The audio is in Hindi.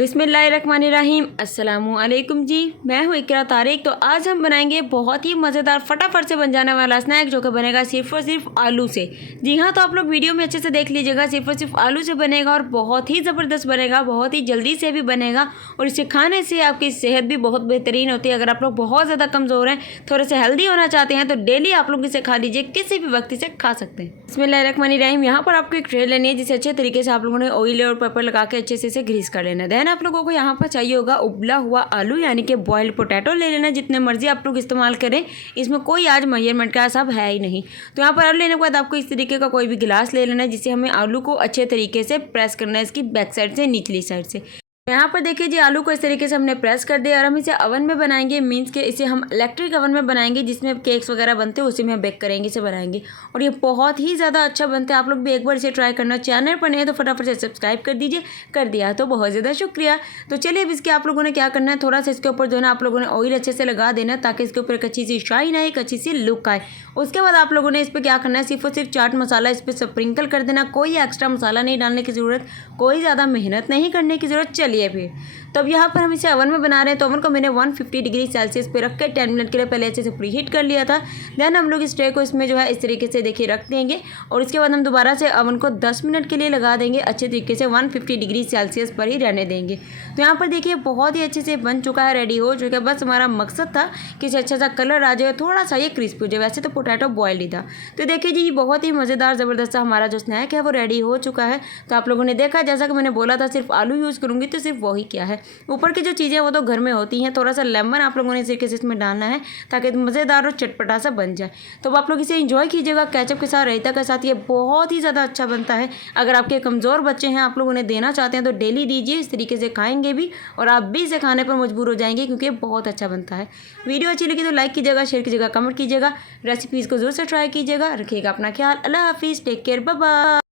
बिस्मिल्लाहिर्रहमानिर्रहीम। अस्सलामुअलैकुम जी, मैं हूँ इकरा तारिक। तो आज हम बनाएंगे बहुत ही मज़ेदार फटाफट से बन जाने वाला स्नैक जो कि बनेगा सिर्फ़ और सिर्फ आलू से। जी हाँ, तो आप लोग वीडियो में अच्छे से देख लीजिएगा। सिर्फ़ और सिर्फ आलू से बनेगा और बहुत ही ज़बरदस्त बनेगा, बहुत ही जल्दी से भी बनेगा और इसे खाने से आपकी सेहत भी बहुत बेहतरीन होती है। अगर आप लोग बहुत ज़्यादा कमज़ोर हैं, थोड़े से हेल्दी होना चाहते हैं, तो डेली आप लोग इसे खा लीजिए, किसी भी वक्त इसे खा सकते हैं। बिस्मिल्लाहिर्रहमानिर्रहीम। यहाँ पर आपको एक ट्रे लेनी है जिसे अच्छे तरीके से आप लोगों ने ऑयल और पेपर लगा के अच्छे से इसे ग्रीस कर लेना है। देन आप लोगों को यहाँ पर चाहिए होगा उबला हुआ आलू, यानी कि बॉइल्ड पोटैटो ले लेना, जितने मर्जी आप लोग इस्तेमाल करें, इसमें कोई आज मेजरमेंट का सब है ही नहीं। तो यहाँ पर आलू लेने के बाद आपको इस तरीके का कोई भी गिलास ले लेना है, जिससे हमें आलू को अच्छे तरीके से प्रेस करना है, इसकी बैक साइड से निचली साइड से। यहाँ पर देखिए जी, आलू को इस तरीके से हमने प्रेस कर दिया और हम इसे ओवन में बनाएंगे। मीन्स के इसे हम इलेक्ट्रिक ओवन में बनाएंगे, जिसमें केक्स वगैरह बनते हैं, उसी में बेक करेंगे, इसे बनाएंगे और ये बहुत ही ज़्यादा अच्छा बनता है। आप लोग भी एक बार इसे ट्राई करना। चैनल पर नहीं तो फटाफट से सब्सक्राइब कर दीजिए। कर दिया तो बहुत ज़्यादा शुक्रिया। तो चलिए अब इसके आप लोगों ने क्या करना है, थोड़ा सा इसके ऊपर जो है ना आप लोगों ने ऑयल अच्छे से लगा देना, ताकि इसके ऊपर एक अच्छी सी शाइन आए, एक अच्छी सी लुक आए। उसके बाद आप लोगों ने इस पर क्या करना है, सिर्फ और सिर्फ चाट मसाला इस पर स्प्रिंकल कर देना। कोई एक्स्ट्रा मसाला नहीं डालने की ज़रूरत, कोई ज़्यादा मेहनत नहीं करने की ज़रूरत। चलिए फिर तो अब यहाँ पर हम इसे ओवन में बना रहे हैं। तो ओवन को मैंने 150 डिग्री सेल्सियस पे रख कर 10 मिनट के लिए पहले अच्छे से प्री हीट कर लिया था। देन हम लोग इस ट्रे को इसमें जो है इस तरीके से देखिए रख देंगे और इसके बाद हम दोबारा से ओवन को 10 मिनट के लिए लगा देंगे। अच्छे तरीके से 150 डिग्री सेल्सियस पर ही रहने देंगे। तो यहाँ पर देखिए बहुत ही अच्छे से बन चुका है, रेडी हो चुका है। बस हमारा मकसद था कि इसे अच्छा सा कलर आ जाए, थोड़ा सा ये क्रिस्पी हो जाए। वैसे तो पोटैटो बॉइल्ड ही था। तो देखिए जी, बहुत ही मज़ेदार ज़बरदस्त हमारा जो स्नैक है वो रेडी हो चुका है। तो आप लोगों ने देखा, जैसा कि मैंने बोला था सिर्फ आलू यूज़ करूँगी, तो सिर्फ वही क्या है, ऊपर की जो चीज़ें वो तो घर में होती हैं। थोड़ा सा लेमन आप लोगों ने इस तरीके से इसमें डालना है, ताकि मज़ेदार और चटपटा सा बन जाए। तो आप लोग इसे एंजॉय कीजिएगा केचप के साथ, रायता के साथ। ये बहुत ही ज़्यादा अच्छा बनता है। अगर आपके कमज़ोर बच्चे हैं, आप लोग उन्हें देना चाहते हैं, तो डेली दीजिए। इस तरीके से खाएंगे भी और आप भी इसे खाने पर मजबूर हो जाएंगे, क्योंकि ये बहुत अच्छा बनता है। वीडियो अच्छी लगी तो लाइक कीजिएगा, शेयर कीजिएगा, कमेंट कीजिएगा। रेसिपीज़ को ज़रूर से ट्राई कीजिएगा। रखिएगा अपना ख्याल। अल्लाह हाफिज़, टेक केयर, बाय बाय।